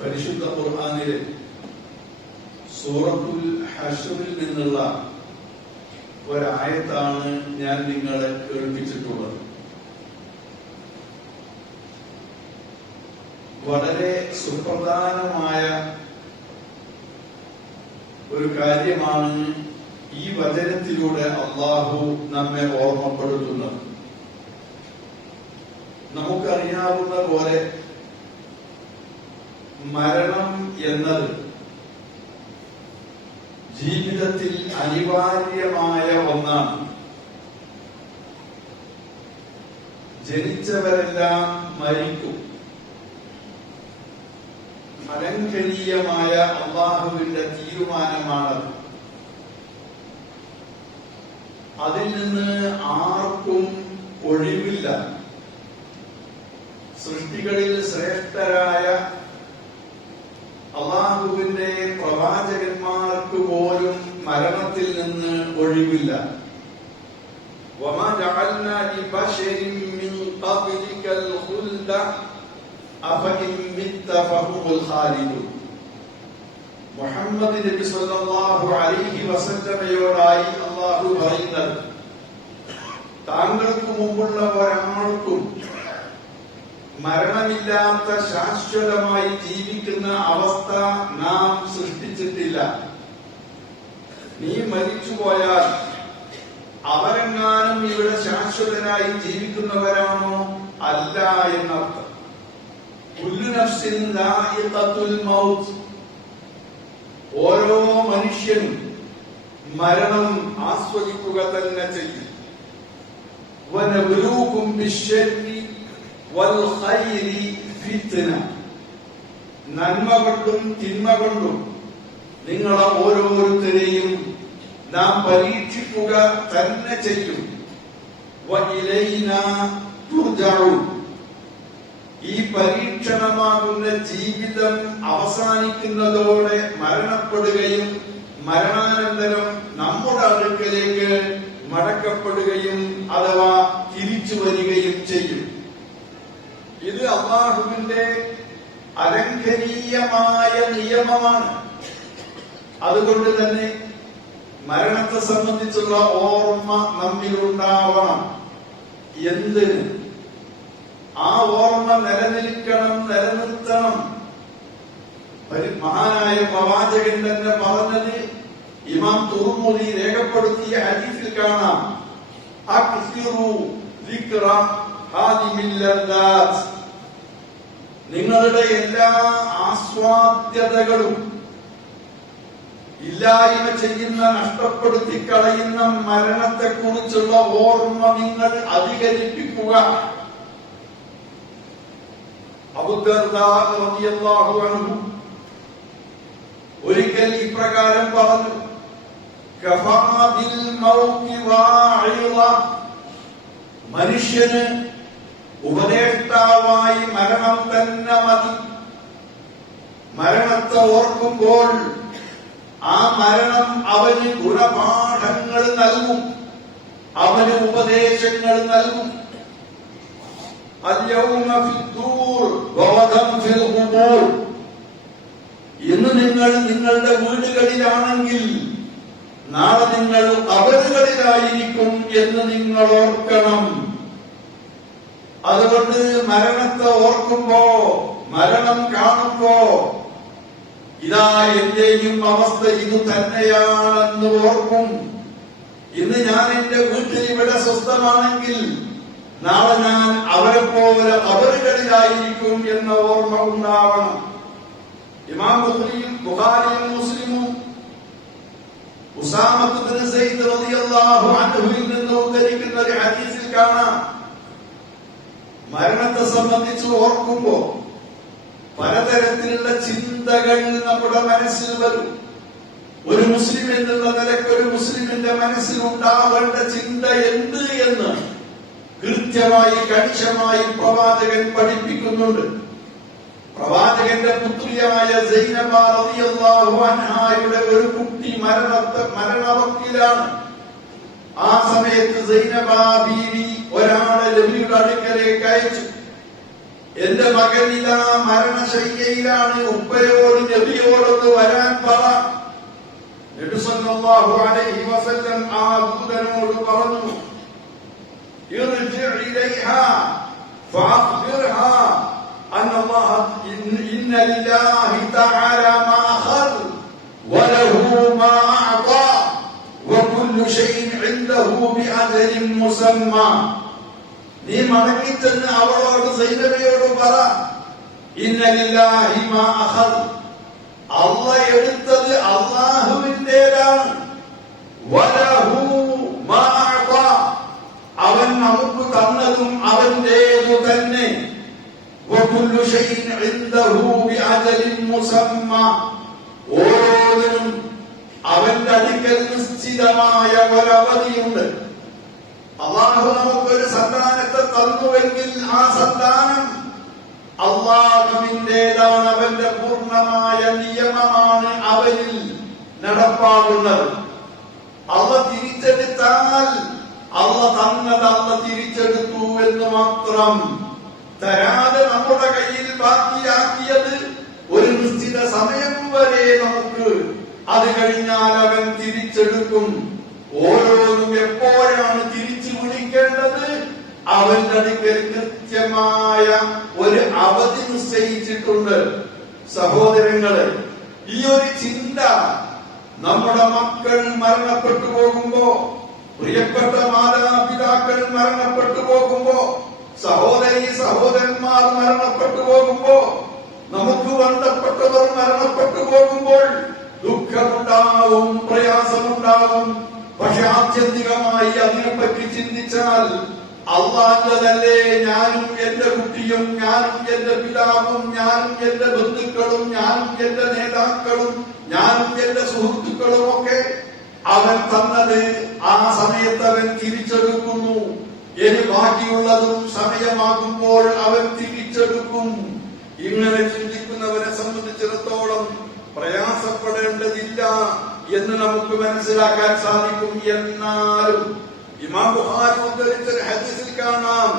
പരിശുദ്ധ ഖുർആനിലെ സൂറത്തുൽ ഹശ്റിൽ നിന്നുള്ള ഒരായത്താണ് ഞാൻ നിങ്ങളെ കേൾപ്പിച്ചിട്ടുള്ളത്. വളരെ സുപ്രധാനമായ ഒരു കാര്യമാണ് ഈ വചനത്തിലൂടെ അല്ലാഹു നമ്മെ ഓർമ്മപ്പെടുത്തുന്നത്. നമുക്കറിയാവുന്ന പോലെ മരണം എന്നത് ജീവിതത്തിൽ അനിവാര്യമായ ഒന്നാണ്. ജനിച്ചവരെല്ലാം മരിക്കും. അലംഘനീയമായ അല്ലാഹുവിന്റെ തീരുമാനമാണ്. അതിൽ നിന്ന് ആർക്കും ഒഴിവില്ല. സൃഷ്ടികളിൽ ശ്രേഷ്ഠരായ അല്ലാഹുവിന്റെ പ്രവാചകന്മാർക്ക് പോലും മരണത്തിൽ നിന്ന് ഒഴിവില്ല. വമാ ജഅൽനാ ലിബശരിൻ മിൻ ഖബ്ലികൽ ഖുൽദ അഫഇൻ മിത്ത ഫഹുമുൽ ഖാലിദൂൻ. മുഹമ്മദ് നബി സല്ലല്ലാഹു അലൈഹി വസല്ലമയോടായി അല്ലാഹു പറയുന്നത്, താങ്കൾക്ക് മുമ്പുള്ള ഒരാൾക്കും മരണമില്ലാത്ത ശാശ്വതമായി ജീവിക്കുന്ന അവസ്ഥ നാം സൃഷ്ടിച്ചിട്ടില്ല. നീ മരിച്ചുപോയാൽ അവരെങ്ങാനും ഇവിടെ ശാശ്വതരായി ജീവിക്കുന്നവരാണോ? അല്ല എന്നർത്ഥം. കുല്ലു നഫ്സിൻ ദാഇഖത്തുൽ മൗത്ത്. ഓരോ മനുഷ്യനും മരണം ആസ്വദിക്കുക തന്നെ ചെയ്യും. വനബ്ലൂകും ബിശ്ശർരി വൽ ഖൈരി ഫിത്ന. നന്മ കൊണ്ടും തിന്മ കൊണ്ടും നിങ്ങളെ ഓരോരുത്തരെയും നാം പരീക്ഷിക്കുക തന്നെ ചെയ്യും. വഇലൈനാ തുർജഊൻ. ഈ പരീക്ഷണമാകുന്ന ജീവിതം അവസാനിക്കുന്നതോടെ മരണപ്പെടുകയും മരണാനന്തരം നമ്മുടെ അടുക്കലേക്ക് മടക്കപ്പെടുകയും അഥവാ തിരിച്ചു വരികയും ചെയ്യും. ഇത് അല്ലാഹുവിന്റെ അലംഘനീയമായ നിയമമാണ്. അതുകൊണ്ട് തന്നെ മരണത്തെ സംബന്ധിച്ചുള്ള ഓർമ്മ നമ്മിലുണ്ടാവണം. എന്തിന്? ആ ഓർമ്മ നിലനിർത്തണം. മഹാനായ പ്രവാചകൻ തന്നെ പറഞ്ഞത് ഇമാം തുർമുദി രേഖപ്പെടുത്തിയ ഹദീസിൽ കാണാം, അക്സിറു ദിക്റ ഹാദിമിൽ ലദ്ദാത്ത്. നിങ്ങളുടെ എല്ലാ ആസ്വാദ്യതകളും ഇല്ലായ്മ ചെയ്യുന്ന, നഷ്ടപ്പെടുത്തി കളയുന്ന മരണത്തെക്കുറിച്ചുള്ള ഓർമ്മ നിങ്ങൾ അധികരിപ്പിക്കുക. അബൂ ദർദാ റളിയല്ലാഹു അൻഹു ഒരിക്കൽ ഇപ്രകാരം പറഞ്ഞു, കഫാ ബിൽ മൗതി വാഇള. മനുഷ്യന് ഉപദേഷ്ടാവായി മരണം തന്നെ മതി. മരണത്തെ ഓർക്കുമ്പോൾ ആ മരണം അവന് ഗുണപാഠങ്ങൾ നൽകും, അവന് ഉപദേശങ്ങൾ നൽകും. അൽയൗമ ഫിദ്ദൂർ വഗദൻ ഫിൽ ഖുബൂർ. ഇന്ന് നിങ്ങൾ നിങ്ങളുടെ വീടുകളിലാണെങ്കിൽ നാളെ നിങ്ങൾ ഖബറുകളിലായിരിക്കും എന്ന് നിങ്ങൾ ഓർക്കണം. അതുകൊണ്ട് മരണത്തെ ഓർക്കുമ്പോ, മരണം കാണുമ്പോ, ഇതാ എന്റെയും അവസ്ഥ ഇത് തന്നെയാണെന്ന് ഓർക്കും. ഇന്ന് ഞാൻ എന്റെ വീട്ടിൽ ഇവിടെ സ്വസ്ഥമാണെങ്കിൽ നാളെ ഞാൻ അവരെ പോലെ ഖബറുകളിലായിരിക്കും എന്ന ഓർമ്മ ഉണ്ടാവണം. ഇമാം ബുഖാരിയും മുസ്ലിമും ഉസാമത്ത് ബിൻ സയ്യിദ് റളിയല്ലാഹു അൻഹുവിൽ നിന്ന് ഉദ്ധരിക്കുന്ന ഒരു ഹദീസിൽ കാണാം, മരണത്തെ സംബന്ധിച്ച് ഓർക്കുമ്പോ പലതരത്തിലുള്ള ചിന്തകൾ നമ്മുടെ മനസ്സിൽ വരും. ഒരു മുസ്ലിം എന്നുള്ള നിലയ്ക്ക് ഒരു മുസ്ലിമിന്റെ മനസ്സിൽ ഉണ്ടാവേണ്ട ചിന്ത എന്ത് എന്ന് കൃത്യമായി കണിശമായി പ്രവാചകൻ പഠിപ്പിക്കുന്നുണ്ട്. പ്രവാചകന്റെ പുത്രിയായ സൈനബ റളിയല്ലാഹു അൻഹായുടെ ഒരു കുട്ടി മരണവക്കിലാണ്. ആ സമയത്ത് സൈനബ ബീവി ഒരാളെ നബിയുടെ അടുക്കലേക്ക് അയച്ചു. എന്റെ മകനിതാ മരണശയ്യയിലാണ്, ഉപ്പയോട് നബിയോടൊന്ന് വരാൻ പറ. നബി സല്ലല്ലാഹു അലൈഹി വസല്ലം ആ ദൂതനോട് പറഞ്ഞു, ഇർജി ഇലൈഹാ ഫഅഖ്ബിർഹാ അന്നല്ലാഹ ഇന്ന ലില്ലാഹി തആല മാ അഖദ വലഹു മാ അഅതാ വകുല്ലു ശൈഇൻ ഇൻദഹു ബിഅജലിൻ മുസമ്മാ. നീ മടങ്ങിച്ചെന്ന് അവളോട് സൈനബയോട് പറ, ഇന്ന ലില്ലാഹി മാ അഖദ, അല്ലാഹ് എടുത്തത് അല്ലാഹുവിന്റേതാണ്, വലഹു മാ അഅതാ, അവൻ നമുക്ക് തന്നതും അവന്റേതു തന്നെ, വകുല്ലു ശൈഇൻ ഇൻദഹു ബിഅജലിൻ മുസമ്മാ, ഓരോന്നിനും അവന്റെ അടുക്കൽ നിശ്ചിതമായ ഒരവധിയുണ്ട്. അല്ലാഹു നമുക്കൊരു സന്താനത്തെ തന്നുവെങ്കിൽ ആ സന്താനം അല്ലാഹുവിന്റേതാണ്, അവന്റെ പൂർണ്ണമായ നിയമമാണ് അവനിൽ നടപ്പാകുന്നത്. അല്ലാഹ് തിരിച്ചെടുത്താൽ അല്ലാഹ് തന്നത് അല്ലാഹ് തിരിച്ചെടുത്തു എന്ന് മാത്രം. തരാതെ നമ്മുടെ കയ്യിൽ ബാക്കിയാക്കിയത് ഒരു നിശ്ചിത സമയം വരെ നമുക്ക്, അത് കഴിഞ്ഞാൽ അവൻ തിരിച്ചെടുക്കും. ഓരോന്നും എപ്പോഴാണ് തിരിച്ചു വിളിക്കേണ്ടത്, അവന്റെ അടുക്കൽ കൃത്യമായ ഒരു അവധി നിശ്ചയിച്ചിട്ടുണ്ട്. സഹോദരങ്ങളെ, ഈ ഒരു ചിന്ത നമ്മുടെ മക്കൾ മരണപ്പെട്ടു പോകുമ്പോ, പ്രിയപ്പെട്ട മാതാപിതാക്കൾ മരണപ്പെട്ടു പോകുമ്പോ, സഹോദരി സഹോദരന്മാർ മരണപ്പെട്ടു പോകുമ്പോ, നമുക്ക് ബന്ധപ്പെട്ടവർ മരണപ്പെട്ടു പോകുമ്പോൾ ദുഃഖമുണ്ടാവും, പ്രയാസമുണ്ടാവും. പക്ഷെ ആത്യന്തികമായി അതിനെപ്പറ്റി ചിന്തിച്ചാൽ അല്ലാഹുവല്ലേ ഞാനും എന്റെ കുട്ടിയും, ഞാനും എന്റെ പിതാവും, ഞാനും എന്റെ ബന്ധുക്കളും, ഞാനും എന്റെ നേതാക്കളും, ഞാനും എന്റെ സുഹൃത്തുക്കളും ഒക്കെ അവൻ തന്നത് ആ സമയത്ത് അവൻ തിരിച്ചെടുക്കുന്നു. ഇനി ബാക്കിയുള്ളതും സമയമാകുമ്പോൾ അവൻ തിരിച്ചെടുക്കും. ഇങ്ങനെ ചിന്തിക്കുന്നവരെ സംബന്ധിച്ചിടത്തോളം പ്രയാസപ്പെടേണ്ടതില്ല എന്ന് നമുക്ക് മനസ്സിലാക്കാൻ സാധിക്കും. എന്നാലും ഇമാം ബുഖാരി ഉദ്ധരിച്ച ഹദീസിൽ കാണാം,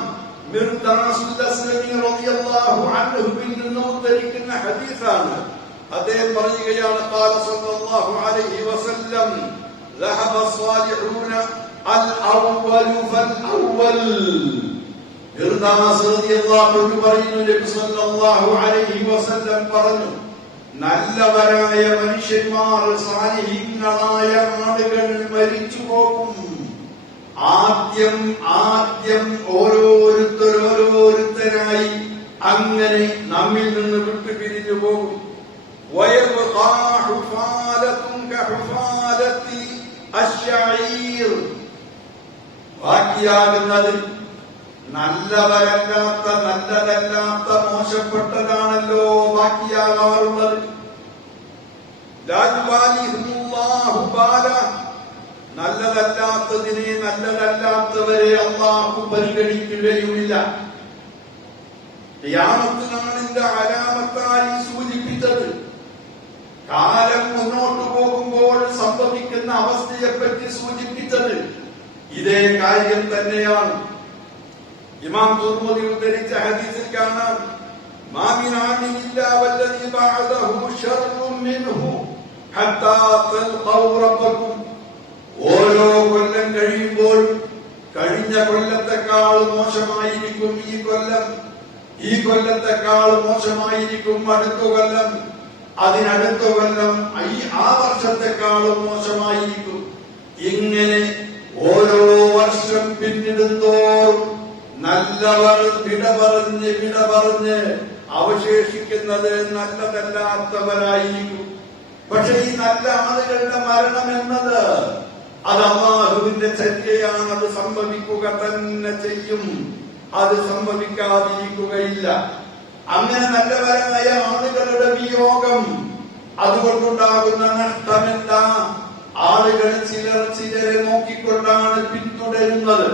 മിർദാസുൽ അസ്ലമി റളിയല്ലാഹു അൻഹുവിൽ നിന്ന് ഉദ്ധരിക്കുന്ന ഹദീസാണ്. അദ്ദേഹം പറയുകയാണ്, ഖാല സല്ലല്ലാഹു അലൈഹി വസല്ലം ذهب الصالحون الأول فالأول. മിർദാസ് റളിയല്ലാഹു അൻഹു പറയുന്നു, നബി സല്ലല്ലാഹു അലൈഹി വസല്ലം പറഞ്ഞു, നല്ലവരായ മനുഷ്യന്മാർ, സാലിഹീങ്ങളായ ആളുകൾ മരിച്ചു പോകും. ആദ്യം ഓരോരുത്തരായി അങ്ങനെ നമ്മിൽ നിന്ന് വിട്ടുപിരിഞ്ഞു പോകും. ബാക്കിയാകുന്നത് നല്ലതല്ലാത്ത മോശപ്പെട്ടതാണല്ലോ ബാക്കിയാകാറുള്ളത്. നല്ലതല്ലാത്തതിനെ, നല്ലതല്ലാത്തവരെ അല്ലാഹു പരിഗണിക്കുകയുമില്ല. ഖിയാമത്ത് നാളിന്റെ അലാമത്തായി സൂചിപ്പിച്ചത് കാലം മുന്നോട്ടു പോകുമ്പോൾ സംഭവിക്കുന്ന അവസ്ഥയെപ്പറ്റി സൂചിപ്പിച്ചത് ഇതേ കാര്യം തന്നെയാണ്. ഇമാം തുർമുദി ഉദ്ധരിച്ച ഹദീസിൽ കാണാം, മാ മിൻ ആമിൻ ഇല്ലാ വല്ലദീ ബഅദഹു ശർറുൻ മിൻഹു ഹത്താ തൽഖൗ റബ്ബക്കും. ഓരോ കൊല്ലം കഴിയുമ്പോൾ കഴിഞ്ഞ കൊല്ലത്തെക്കാൾ മോശമായിരിക്കും ഈ കൊല്ലം, ഈ കൊല്ലത്തെക്കാൾ മോശമായിരിക്കും അടുത്ത കൊല്ലം, അതിനടുത്ത കൊല്ലം ആ വർഷത്തെക്കാളും മോശമായിരിക്കും. ഇങ്ങനെ ഓരോ വർഷം പിന്നിടുന്തോറും നല്ലവർ വിട പറഞ്ഞ് അവശേഷിക്കുന്നത് നല്ലതല്ലാത്തവരായിരിക്കും. പക്ഷെ ഈ നല്ല ആളുകളുടെ മരണം എന്നത് അത് അല്ലാഹുവിന്റെ ചര്യയാണ്. അത് സംഭവിക്കുക തന്നെ ചെയ്യും, അത് സംഭവിക്കാതിരിക്കുകയില്ല. അങ്ങനെ നല്ലവരായ ആളുകളുടെ വിയോഗം അതുകൊണ്ടുണ്ടാകുന്ന നഷ്ടമെന്താ? ആളുകൾ ചിലരെ നോക്കിക്കൊണ്ടാണ് പിന്തുടരുന്നത്.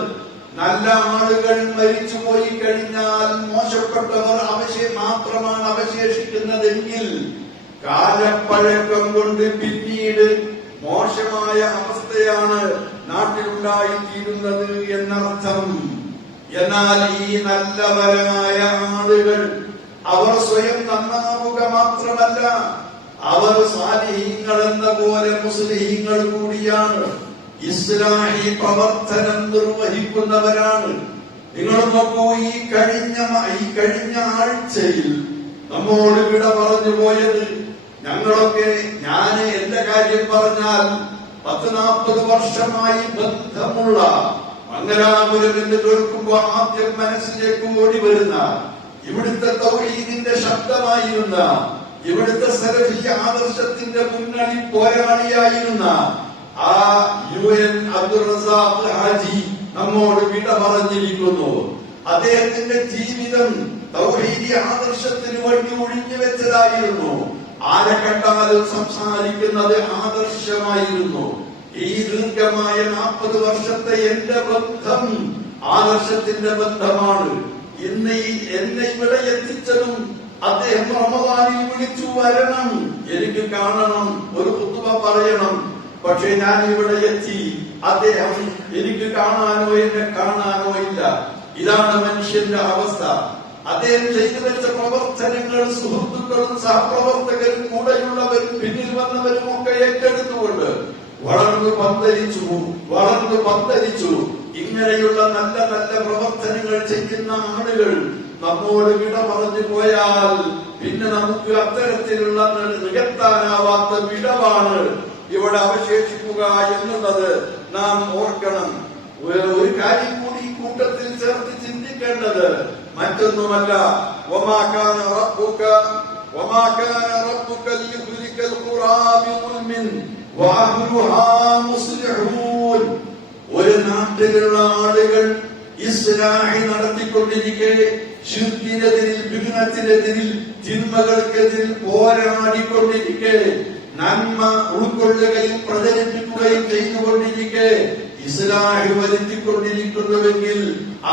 നല്ല ആളുകൾ മരിച്ചുപോയി കഴിഞ്ഞാൽ മോശപ്പെട്ടവർ മാത്രമാണ് അവശേഷിക്കുന്നതെങ്കിൽ കാലപ്പഴക്കം കൊണ്ട് പിന്നീട് മോശമായ അവസ്ഥയാണ് നാട്ടിലുണ്ടായിത്തീരുന്നത് എന്നർത്ഥം. എന്നാൽ ഈ നല്ലവരായ ആളുകൾ അവർ സ്വയം നന്നാവുക മാത്രമല്ല, അവർ സാലിഹീങ്ങൾ എന്ന പോലെ മുസ്ലിഹീങ്ങൾ കൂടിയാണ്, ഇസ്ലാഹി പ്രവർത്തനം നിർവഹിക്കുന്നവരാണ്. നിങ്ങൾ നോക്കൂ, ഈ കഴിഞ്ഞ ആഴ്ചയിൽ നമ്മോട് വിട പറഞ്ഞു പോയത് ഞങ്ങളൊക്കെ, ഞാൻ എന്റെ കാര്യം പറഞ്ഞാൽ 40-40 വർഷമായി ബന്ധമുള്ള മംഗലാപുരം എന്ന് കേൾക്കുമ്പോൾ ആദ്യം മനസ്സിലേക്ക് ഓടി വരുന്ന, ഇവിടുത്തെ തൗഹീദിന്റെ ശബ്ദമായിരുന്ന, ഇവിടുത്തെ സലഫി ആദർശത്തിന്റെ മുന്നണി പോരാളിയായിരുന്ന ആ UN അബ്ദുൾ റസാഖ് ഹാജി നമ്മോട് വിട പറഞ്ഞിരിക്കുന്നു. അദ്ദേഹത്തിന്റെ ജീവിതം തൗഹീദി ആദർശത്തിന് വേണ്ടി ഒഴിഞ്ഞു വെച്ചതായിരുന്നു. ആരെ കണ്ടാലും സംസാരിക്കുന്നത് ആദർശമായിരുന്നു. ഈ ദീർഘമായ 40 വർഷത്തെ എന്റെ ബന്ധം ആദർശത്തിന്റെ ബന്ധമാണ്. ഇന്ന് എന്നെ ഇവിടെ എത്തിച്ചതും അദ്ദേഹം റമദാനിൽ വിളിച്ചു വരണം, എനിക്ക് കാണണം, ഒരു ഖുതുബ പറയണം. പക്ഷെ ഞാൻ ഇവിടെ എത്തി, അദ്ദേഹം എനിക്ക് കാണാനോ എന്നെ കാണാനോ ഇല്ല. ഇതാണ് മനുഷ്യന്റെ അവസ്ഥ. അദ്ദേഹം ചെയ്തു വെച്ച പ്രവർത്തനങ്ങൾ സുഹൃത്തുക്കളും സഹപ്രവർത്തകരും കൂടെയുള്ളവരും പിന്നിൽ വന്നവരും ഒക്കെ ഏറ്റെടുത്തുകൊണ്ട് വളർന്നു പന്തലിച്ചു. ഇങ്ങനെയുള്ള നല്ല നല്ല പ്രവർത്തനങ്ങൾ ചെയ്യുന്ന ആളുകൾ നമ്മോട് വിട പറഞ്ഞു പോയാൽ പിന്നെ നമുക്ക് അത്തരത്തിലുള്ള നികത്താനാവാത്ത വിടവാണ് ഇവിടെ അവശേഷിക്കുക എന്നുള്ളത് നാം ഓർക്കണം. ഒരു കാര്യം കൂടി കൂട്ടത്തിൽ ചേർത്ത് ചിന്തിക്കേണ്ടത് മറ്റൊന്നുമല്ല, വമാ കാന റബ്ബുക ലിയുഹ്ലികൽ ഖുറാ ബിദുൽമിൻ വഅഹ്ലുഹാ മുസ്ലിഹൂൻ. ഒരു നാട്ടിലുള്ള ആളുകൾ ഇസ്ലാഹി നടത്തിക്കൊണ്ടിരിക്കെ, ശിർക്കിനെതിരിൽ, ബിദ്അത്തിനെതിരിൽ, തിന്മകൾക്കെതിരിൽ പോരാടിക്കൊണ്ടിരിക്കെ, നന്മ ഉൾക്കൊള്ളുകയും പ്രചരിപ്പിക്കുകയും ചെയ്തുകൊണ്ടിരിക്കെ ഇസ്ലാഹി വരുത്തിക്കൊണ്ടിരിക്കുന്നുവെങ്കിൽ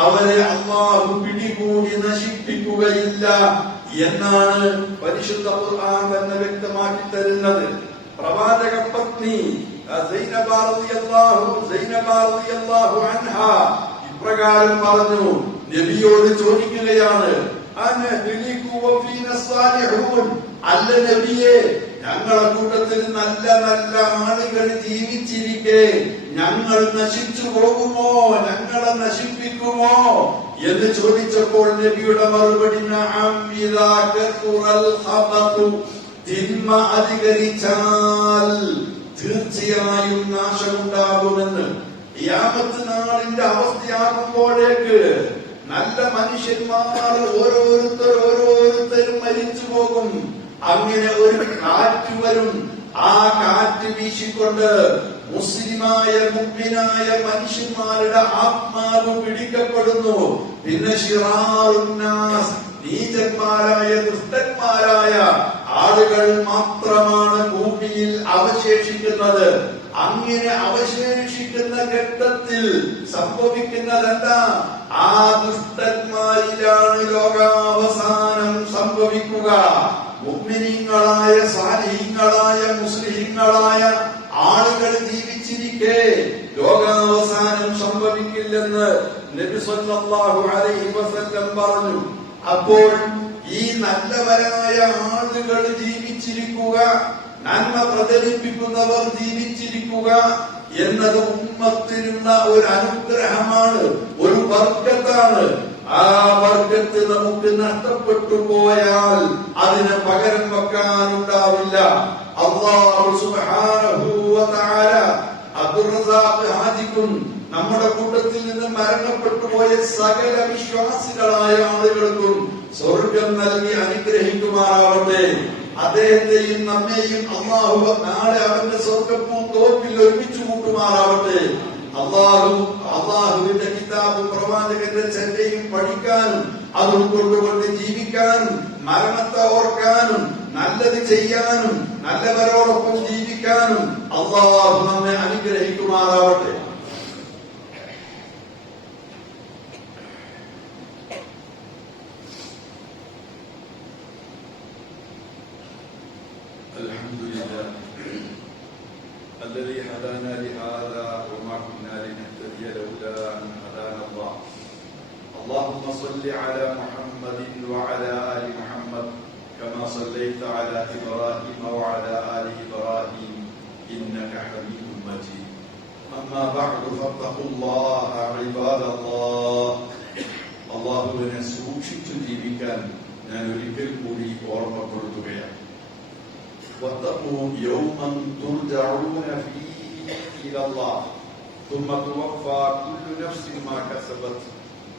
അവരെ അല്ലാഹു പിടികൂടി നശിപ്പിക്കുകയില്ല എന്നാണ് പരിശുദ്ധ ഖുർആൻ തന്നെ വ്യക്തമാക്കി തരുന്നത്. പ്രവാചക പത്നി സൈനബ റളിയല്ലാഹു അൻഹ ഇപ്രകാരം പറഞ്ഞു, നബിയോട് ചോദിക്കുകയാണ്, അല്ല നബിയെ, ഞങ്ങളെ കൂട്ടത്തിൽ നല്ല നല്ല ആളുകൾ ജീവിച്ചിരിക്കെ ഞങ്ങൾ നശിച്ചു പോകുമോ, ഞങ്ങളെ നശിപ്പിക്കുമോ എന്ന് ചോദിച്ചപ്പോൾ നബിയുടെ മറുപടി, തിന്മ അധികരിച്ചാൽ തീർച്ചയായും നാശമുണ്ടാകുമെന്ന്. ഖിയാമത്ത് നാളിന്റെ അവസ്ഥയാകുമ്പോഴേക്ക് നല്ല മനുഷ്യന്മാർ ഓരോരുത്തരും മരിച്ചു പോകും. അങ്ങനെ ഒരു കാറ്റ് വരും. ആ കാറ്റ് വീശിക്കൊണ്ട് മുസ്ലിമായ മുഅ്മിനായ മനുഷ്യന്മാരുടെ ആത്മാവ് പിടിക്കപ്പെടുന്നു. പിന്നെ ശിറാറുന്നാസ്, നീചന്മാരായ ദുഷ്ടന്മാരായ ആളുകൾ മാത്രമാണ് ഭൂമിയിൽ അവശേഷിക്കുന്നത്. അങ്ങനെ അവശേഷിക്കുന്ന ഘട്ടത്തിൽ സംഭവിക്കുന്നതെന്താ? ആ ദുഷ്ടന്മാരിലാണ് ലോകാവസാനം സംഭവിക്കുക. മുഅ്മിനീങ്ങളായ, സാലിഹീങ്ങളായ, മുസ്ലിഹീങ്ങളായ ആളുകൾ ജീവിച്ചിരിക്കെ ലോകാവസാനം സംഭവിക്കില്ലെന്ന് നബി സല്ലല്ലാഹു അലൈഹി വസല്ലം പറഞ്ഞു. അപ്പോൾ ഈ നല്ലവരായ ആളുകൾ ജീവിച്ചിരിക്കുക, നന്മ പ്രചരിപ്പിക്കുന്നവർ ജീവിച്ചിരിക്കുക എന്നത് ഉമ്മത്തിനുള്ള ഒരു അനുഗ്രഹമാണ്, ഒരു ബർക്കത്താണ്. ആ ബർക്കത്ത് നമുക്ക് നഷ്ടപ്പെട്ടു പോയാൽ അതിന് പകരം വെക്കാനുണ്ടാവില്ല. അല്ലാഹു സുബ്ഹാനഹു വ തആല അബ്ദുർ റസാഖ് ഹാജിക്കും നമ്മുടെ കൂട്ടത്തിൽ നിന്ന് മരണപ്പെട്ടു പോയ സകല വിശ്വാസികളായ ആളുകൾക്കും സ്വർഗം നൽകി അനുഗ്രഹിക്കുമാറാവട്ടെ. അദ്ദേഹത്തെയും നമ്മെയും അല്ലാഹു നാളെ അവന്റെ സ്വർഗ്ഗപ്പൂന്തോപ്പിൽ ഒരുമിച്ച് കൂട്ടുമാറാവട്ടെ. അള്ളാഹുവിന്റെ കിതാബും പ്രവാചകന്റെ ചര്യയും പഠിക്കാനും അത് ഉൾക്കൊണ്ടുകൊണ്ട് ജീവിക്കാനും മരണത്തെ ഓർക്കാനും നല്ലത് ചെയ്യാനും നല്ലവരോടൊപ്പം ജീവിക്കാനും അള്ളാഹു നമ്മെ അനുഗ്രഹിക്കുമാറാവട്ടെ. അൽഹംദുലില്ലാഹ് الذي هدانا لهذا وما كنا لنهتدي لولا أن هدانا الله اللهم صل على محمد وعلى آل محمد كما صليت على إبراهيم وعلى آل إبراهيم إنك حميد مجيد أما بعد فاتقوا الله عباد الله അള്ളാഹുവിനെ സൂക്ഷിച്ചു ജീവിക്കാൻ ഞാൻ ഒരിക്കൽ കൂടി ഓർമ്മപ്പെടുത്തുകയാണ്. واتقوا يوما ترجعون فيه إلى الله ثم توفى كل نفس ما كسبت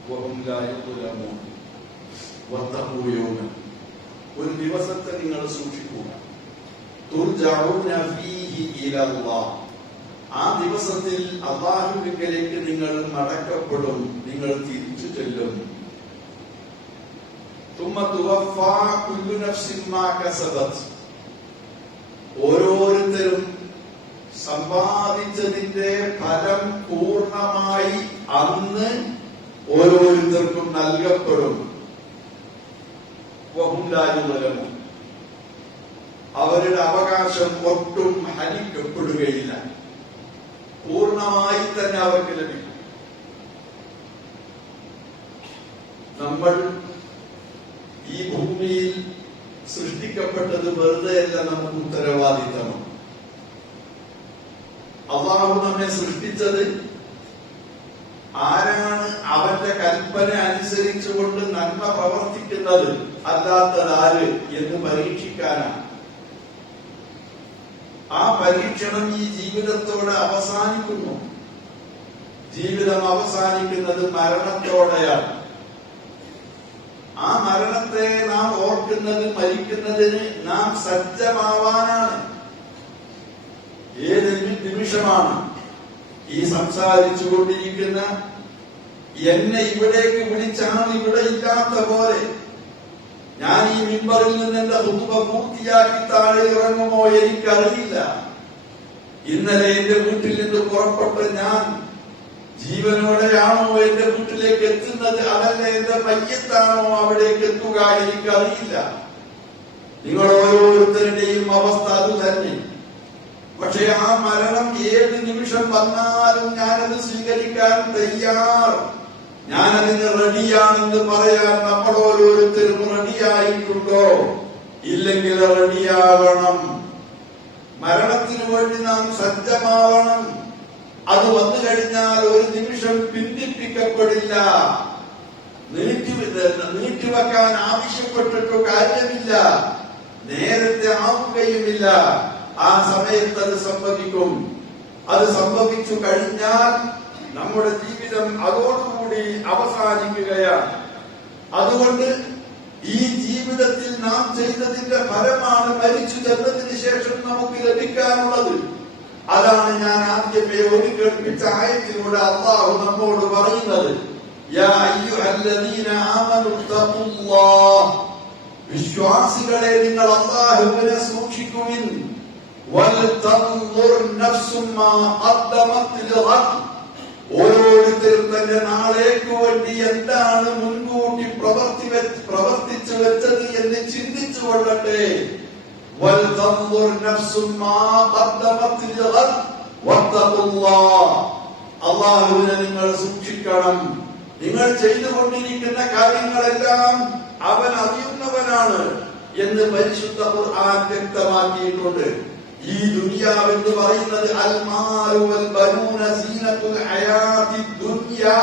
وهم لا يظلمون. واتقوا يوما, ഒരു ദിവസത്തെ നിങ്ങൾ സൂക്ഷിക്കുക. തുർജഊന ഫീഹി ഇലല്ലാഹ്, ആ ദിവസത്തിൽ അല്ലാഹുവിലേക്ക് നിങ്ങൾ മടക്കപ്പെടും, നിങ്ങൾ തിരിച്ചു ചെല്ലും. ثم توفى كل نفس ما كسبت, ഓരോരുത്തരും സമ്പാദിച്ചതിന്റെ ഫലം പൂർണ്ണമായി അന്ന് ഓരോരുത്തർക്കും നൽകപ്പെടും. വഹും ലാ യുളമൂൻ, അവരുടെ അവകാശം ഒട്ടും ഹനിക്കപ്പെടുകയില്ല, പൂർണ്ണമായി തന്നെ അവർക്ക് ലഭിക്കും. നമ്മൾ ഈ ഭൂമിയിൽ സൃഷ്ടിക്കപ്പെട്ടത് വെറുതെയല്ല, നമുക്ക് ഉത്തരവാദിത്തമാണ്. അല്ലാഹു നമ്മെ സൃഷ്ടിച്ചത് ആരാണ് അവന്റെ കൽപ്പന അനുസരിച്ചുകൊണ്ട് നന്മ പ്രവർത്തിക്കുന്നത്, അല്ലാത്തതാര് എന്ന് പരീക്ഷിക്കാനാണ്. ആ പരീക്ഷണം ഈ ജീവിതത്തോടെ അവസാനിക്കുന്നു. ജീവിതം അവസാനിക്കുന്നത് മരണത്തോടെയാണ്. ആ മരണത്തെ നാം ഓർക്കുന്നത് മരിക്കുന്നതിന് നാം സജ്ജമാവാനാണ്. ഏത് നിമിഷമാണ് ഈ സംസാരിച്ചു കൊണ്ടിരിക്കുന്ന എന്നെ ഇവിടേക്ക് വിളിച്ചാണ് ഇവിടെ ഇല്ലാത്ത പോലെ ഞാൻ ഈ മിമ്പറിൽ നിന്ന് എന്റെ ഖുതുബ പൂർത്തിയാക്കി താഴെ ഇറങ്ങുമോ എനിക്കറിയില്ല. ഇന്നലെ എന്റെ വീട്ടിൽ നിന്ന് പുറപ്പെട്ട ഞാൻ ജീവനോടെയാണോ എന്റെ വീട്ടിലേക്ക് എത്തുന്നത്, അതല്ല എന്റെ മയ്യത്താണോ അവിടേക്ക് എത്തുക, എനിക്കറിയില്ല. നിങ്ങൾ ഓരോരുത്തരുടെയും അവസ്ഥ അത് തന്നെ. പക്ഷെ ആ മരണം ഏത് നിമിഷം വന്നാലും ഞാനത് സ്വീകരിക്കാൻ തയ്യാർ, ഞാനതിന് റെഡിയാണെന്ന് പറയാൻ നമ്മൾ ഓരോരുത്തരും റെഡിയായിട്ടുണ്ടോ? ഇല്ലെങ്കിൽ റെഡിയാവണം. മരണത്തിനു വേണ്ടി നാം സജ്ജമാവണം. അത് വന്നു കഴിഞ്ഞാൽ ഒരു നിമിഷം പിന്തിപ്പിക്കപ്പെടില്ല. നീട്ടിവെക്കാൻ ആവശ്യപ്പെട്ടിട്ടോ കാര്യമില്ല, നേരത്തെ ആവുകയുമില്ല. ആ സമയത്ത് അത് സംഭവിക്കും. അത് സംഭവിച്ചു കഴിഞ്ഞാൽ നമ്മുടെ ജീവിതം അതോടുകൂടി അവസാനിക്കുകയാണ്. അതുകൊണ്ട് ഈ ജീവിതത്തിൽ നാം ചെയ്തതിന്റെ ഫലമാണ് മരിച്ചു ചെന്നതിന് ശേഷം നമുക്ക് ലഭിക്കാനുള്ളത്. അതാണ് ഞാൻ ആദ്യമേ ഒരു കേൾപ്പിച്ച ആയത്തിലൂടെ അല്ലാഹു നമ്മോട് പറയുന്നത്. യാ അയ്യുഹല്ലദീന ആമനു തഖുല്ലാഹ്, വിശ്വാസികളെ നിങ്ങൾ അല്ലാഹുവിനെ സൂക്ഷിക്കുവിൻ. വൽതൻദുർ നഫ്സും മാ ഖദ്ദമത് ലിഗദ്, ഓരോരുത്തരും തന്റെ നാളേക്ക് വേണ്ടി എന്താണ് മുൻകൂട്ടി പ്രവർത്തിച്ചു വെച്ചത് എന്ന് ചിന്തിച്ചു കൊള്ളട്ടെ. വൽതൻദുർ നഫ്സും മാ ഖദ്ദമത് ലിഗദ് വത്തഖുല്ലാഹ്, അല്ലാഹുവിനെ നിങ്ങൾ സൂക്ഷിക്കണം. നിങ്ങൾ ചെയ്തുകൊണ്ടിരിക്കുന്ന കാര്യങ്ങളെല്ലാം അവൻ അറിയുന്നവനാണ് എന്ന് പരിശുദ്ധ ഖുർആൻ വ്യക്തമാക്കിയിട്ടുണ്ട്. ഈ ദുനിയാവെന്ന് പറയുന്നത് അൽമാലു വൽ ബനൂന സീനത്തുൽ ഹയാത്തിദ് ദുനിയാ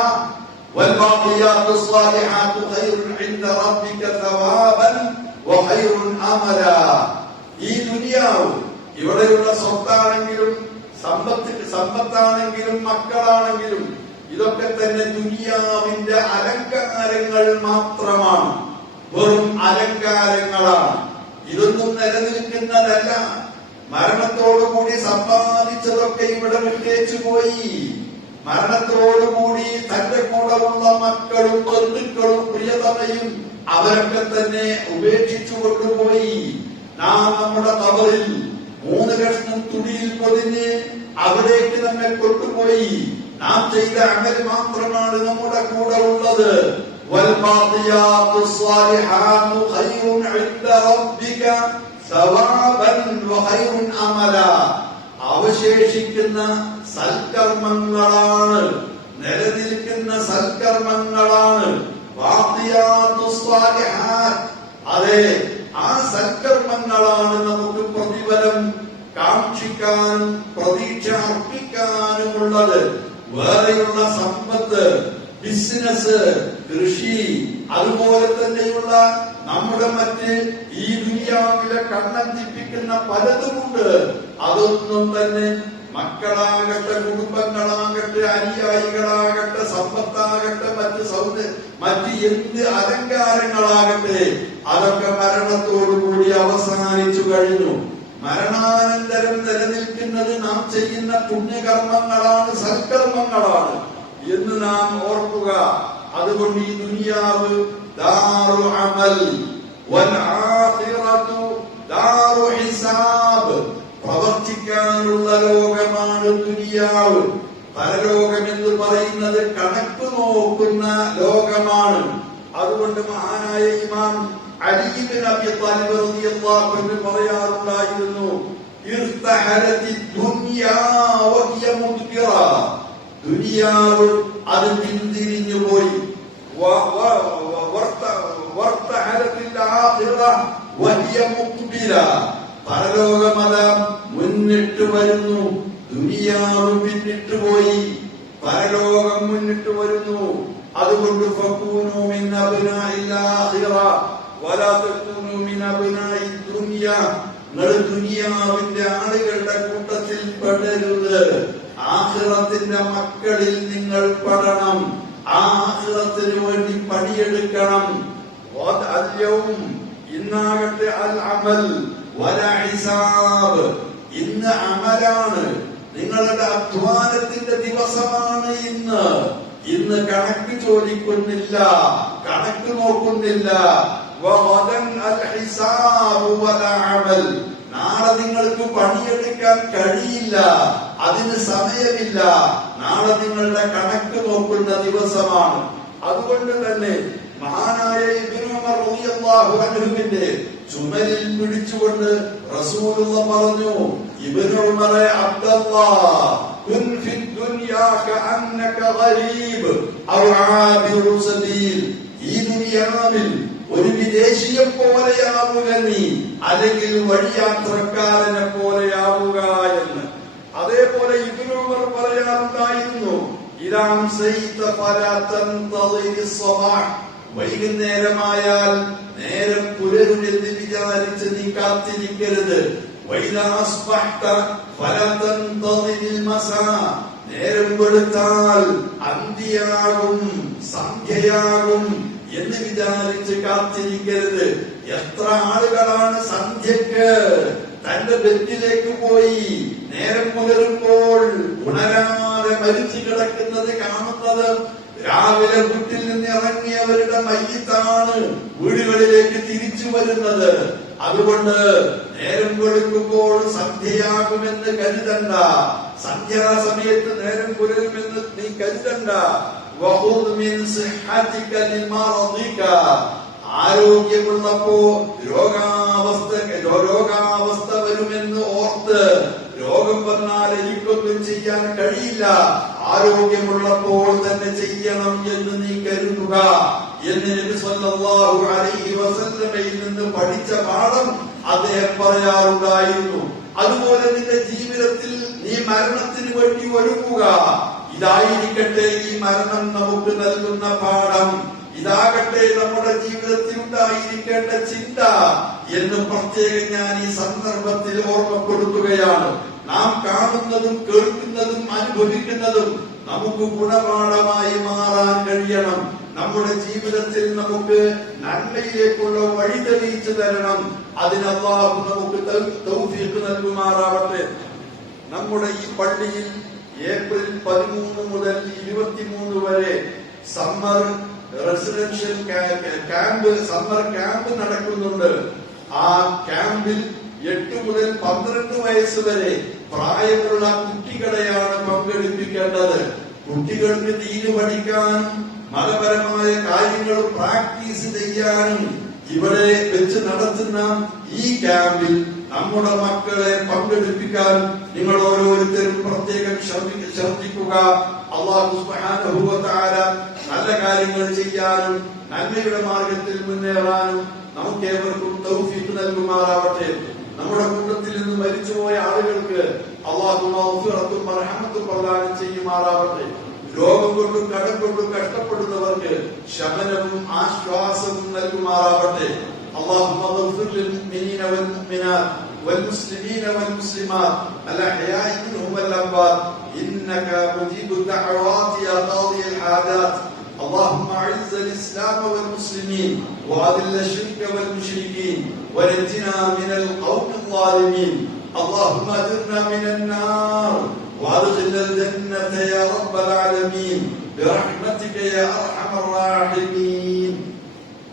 വൽ ബാഖിയാത്തുസ് സ്വാലിഹാത്തു ഖൈറുൻ ഇൻദ റബ്ബിക സവാബൻ വഖൈറുൻ അമലാ. ഈ ദുനിയാവ്, ഇവിടെയുള്ള സ്വത്താണെങ്കിലും സമ്പത്താണെങ്കിലും മക്കളാണെങ്കിലും ഇതൊക്കെ തന്നെ ദുനിയാവിന്റെ അലങ്കാരങ്ങൾ മാത്രമാണ്, വെറും അലങ്കാരങ്ങളാണ്. ഇതൊന്നും നിലനിൽക്കുന്നതല്ല. മരണത്തോടുകൂടി സമ്പാദിച്ചതൊക്കെ ഇവിടെ വിട്ടേച്ചു പോയി. മരണത്തോടുകൂടി തന്റെ കൂടെ ഉള്ള മക്കളും ബന്ധുക്കളും പ്രിയതമയും അവരൊക്കെ തന്നെ ഉപേക്ഷിച്ചു കൊണ്ടുപോയി. നാം നമ്മുടെ കബറിൽ 3 കഷ്ണം തുണിയിൽ പൊതിഞ്ഞ് അവിടേക്ക് നമ്മെ കൊണ്ടുപോയി. നാം ചെയ്ത അമൽ മാത്രമാണ് നമ്മുടെ കൂടെ ഉള്ളത്. വൽബാഖിയാത്തുസ് സ്വാലിഹാത്തു ഖൈറുൻ ഇൻദ റബ്ബിക സവാബൻ വഖൈറുൻ അമലാ. അവശേഷിക്കുന്ന സൽക്കർമ്മങ്ങളാണ്, നിലനിൽക്കുന്ന സൽക്കർമ്മങ്ങളാണ് അതെ, ആ സൽക്കർമ്മങ്ങളാണ് നമുക്ക് പ്രതിഫലം കാക്ഷിക്കാനും പ്രതീക്ഷ അർപ്പിക്കാനുമുള്ളത്. വേറെയുള്ള സമ്പത്ത്, ബിസിനസ്, കൃഷി, അതുപോലെ തന്നെയുള്ള നമ്മുടെ മറ്റ് ഈ ദുനിയാവിലെ കണ്ണന്തിപ്പിക്കുന്ന പലതുമുണ്ട്. അതൊന്നും തന്നെ മക്കളാകട്ടെ, കുടുംബങ്ങളാകട്ടെ, അനുയായികളാകട്ടെ, സമ്പത്താകട്ടെ, മറ്റ് എന്ത് അലങ്കാരങ്ങളാകട്ടെ, അതൊക്കെ മരണത്തോടുകൂടി അവസാനിച്ചു കഴിഞ്ഞു. മരണാനന്തരം നിലനിൽക്കുന്നത് നാം ചെയ്യുന്ന പുണ്യകർമ്മങ്ങളാണ്, സൽക്കർമ്മങ്ങളാണ് എന്ന് നാം ഓർക്കുക. അതുകൊണ്ട് ഈ ദുനിയാവ് ദാറു അമൽ വൽ ആഖിറതു ദാറു ഹിസാബ്, പ്രവർത്തിക്കാനുള്ള ലോകമാണ് ദുനിയാവ്. പരലോകം എന്ന് പറയുന്നത് കണക്ക് നോക്കുന്ന ലോകമാണ്. അതുകൊണ്ട് മഹാനായ ഇമാം അലി ഇബ്നു അബീ ത്വാലിബ് റളിയല്ലാഹു അൻഹു പറയാറുണ്ടായിരുന്നു, ഇർതഹലത്തി ദുനിയാ വഹിയ മുദ്ബിറ, ദുനിയാവ് അത് പിന്തിരിഞ്ഞു പോയി. വർതഹലത്തിൽ ആഖിറ വഹിയ മുഖ്ബില, പരലോകമത മുന്നിട്ട് വരുന്നു. ദുനിയാവ് പിന്നിട്ട് പോയി, പരലോകം മുന്നിട്ട് വരുന്നു. അതുകൊണ്ട് ഫകൂനു മിൻ അബ്നാഇൽ ആഖിറ വലാ തകൂനു മിൻ അബ്നാഇദ് ദുനിയ, നിങ്ങൾ ദുനിയാവിന്റെ ആളുകളുടെ കൂട്ടത്തിൽ പെടരുത്, ആഖിറത്തിന്റെ മക്കളിൽ നിങ്ങൾ പെടണം. ആ ആഖിറത്തിന് വേണ്ടി പണിയെടുക്കണം. ഇന്നാകട്ടെ അൽ അമൽ വലാ ഹിസാബ്, ഇന്ന് അമലാണ്, നിങ്ങളുടെ അധ്വാനത്തിന്റെ ദിവസമാണ് ഇന്ന്. ഇന്ന് കണക്ക് ചോദിക്കുന്നില്ല, കണക്ക് നോക്കുന്നില്ല. നാളെ നിങ്ങൾക്ക് പണിയെടുക്കാൻ കഴിയില്ല, അതിന് സമയമില്ല. നാളെ നിങ്ങളുടെ കണക്ക് നോക്കുന്ന ദിവസമാണ്. അതുകൊണ്ട് തന്നെ മഹാനായ ഇബ്നു ഉമർ റളിയല്ലാഹു അൻഹുവിന്റെ ചുമലിൽ പിടിച്ചുകൊണ്ട് റസൂലുള്ളാഹി പറഞ്ഞു, ഇബ്നു ഉമറെ, അബ്ദുല്ലാഹ് കുൻ ഫി ദുനിയാ കഅന്നക ഗരീബ് ഔ ആബിറു സബീൽ, ഈ ദുനിയാവിൽ ഒരു വിദേശിയെ പോലെയാവുക നീ, അല്ലെങ്കിൽ വഴിയാത്രക്കാരനെ പോലെയാവുക എന്ന്. അതേപോലെ ഇബ്നു ഉമർ പറയാറുണ്ടായിരുന്നു, ഇദാം സൈത ഫലാ തൻതളിരി സ്വബാഹ്, വൈകുന്നേരമായാൽ നേരം പുലരുമെന്ന് വിചാരിച്ച് നീ കാത്തിരിക്കരുത്. വൈദാ അസ്ബഹ്ത ഫലാ തൻതളിരിൽ മസാ, നേരം വെളുത്താൽ അന്തിയാകും, സന്ധ്യയാകും എന്ന് വിചാരിച്ച് കാത്തിരിക്കരുത്. എത്ര ആളുകളാണ് സന്ധ്യക്ക് തന്റെ ബെഡിലേക്ക് പോയി നേരം പുലരുമ്പോൾ ഉണരാതെ മരിച്ചു കിടക്കുന്നത് കാണുന്നത്. രാവിലെ വീട്ടിൽ നിന്ന് ഇറങ്ങിയവരുടെ മയ്യിത്താണ് വീടുകളിലേക്ക് തിരിച്ചു വരുന്നത്. അതുകൊണ്ട് നേരം വെളുക്കുമ്പോൾ സന്ധ്യയാകുമെന്ന് കരുതണ്ട, സന്ധ്യാസമയത്ത് നേരം പുലരുമെന്ന് നീ കരുതണ്ട. ആരോഗ്യമുള്ളപ്പോ രോഗാവസ്ഥ വരുമെന്ന് ഓർത്ത്, രോഗം വന്നാൽ എനിക്കൊന്നും ചെയ്യാൻ കഴിയില്ല, ആരോഗ്യമുള്ളപ്പോൾ തന്നെ ചെയ്യണം എന്ന് നീ കരുതുക എന്ന് നബി സല്ലല്ലാഹു അലൈഹി വസല്ലമയിൽ നിന്ന് പഠിച്ച പാഠം അദ്ദേഹം പറയാറുണ്ടായിരുന്നു. അതുപോലെ നിന്റെ ജീവിതത്തിൽ നീ മരണത്തിന് വേണ്ടി ഒരുങ്ങുക. ഇതായിരിക്കട്ടെ ഈ മരണം നമുക്ക് നൽകുന്ന പാഠം, ഇതാകട്ടെ നമ്മുടെ ജീവിതത്തിൽ ഉണ്ടായിരിക്കേണ്ട ചിന്ത എന്ന് പ്രത്യേകം ഞാൻ ഈ സന്ദർഭത്തിൽ ഓർമ്മപ്പെടുത്തുകയാണ്. നാം കാണുന്നതും കേൾക്കുന്നതും അനുഭവിക്കുന്നതും നമുക്ക് ഗുണപാഠമായി മാറാൻ കഴിയണം. നമ്മുടെ ജീവിതത്തിൽ നമുക്ക് നന്മയിലേക്കുള്ള വഴി തെളിയിച്ചു തരണം. അതിന് അല്ലാഹു നമുക്ക് തൗഫീഖ് നൽകുമാറാവട്ടെ. നമ്മുടെ ഈ പള്ളിയിൽ ഏപ്രിൽ 13 മുതൽ 23 വരെ സമ്മർ റെസിഡൻഷ്യൽ സമ്മർ ക്യാമ്പ് നടക്കുന്നുണ്ട്. ആ ക്യാമ്പിൽ 8 മുതൽ 12 വയസ്സ് വരെ പ്രായമുള്ള കുട്ടികളെയാണ് പങ്കെടുപ്പിക്കേണ്ടത്. കുട്ടികൾക്ക് ദീന് പഠിക്കാനും മതപരമായ കാര്യങ്ങൾ പ്രാക്ടീസ് ചെയ്യാനും ഇവിടെ വെച്ച് നടത്തുന്ന ഈ ക്യാമ്പിൽ നമ്മുടെ മക്കളെ പങ്കെടുപ്പിക്കാൻ നിങ്ങൾ ഓരോരുത്തരും പ്രത്യേകം ശ്രദ്ധിക്കുക. അല്ലാഹു സുബ്ഹാനഹു വ തആല നല്ല കാര്യങ്ങൾ ചെയ്യാനും നന്മയുടെ മാർഗത്തിൽ മുന്നേറാനും നമുക്ക് ഏവർക്കും തൗഫീഖ് നൽകുമാറാവട്ടെ. നമ്മുടെ കൂട്ടത്തിൽ നിന്ന് മരിച്ചുപോയ ആളുകൾക്ക് അല്ലാഹു മഗ്ഫിറത്തും റഹ്മത്തും പ്രദാനം ചെയ്യുമാറാവട്ടെ. രോഗം കൊണ്ടും കടം കൊണ്ടും കഷ്ടപ്പെടുന്നവർക്ക് ശമനവും ആശ്വാസവും നൽകുമാറാവട്ടെ. اللهم اغفر للمؤمنين والمؤمنات والمسلمين والمسلمات الأحياء منهم والأموات إنك مجيب الدعوات يا قاضي الحاجات. اللهم أعز الإسلام والمسلمين وأذل الشرك والمشركين ونجنا من القوم الظالمين. اللهم أجرنا من النار وأدخلنا الجنة يا رب العالمين برحمتك يا أرحم الراحمين.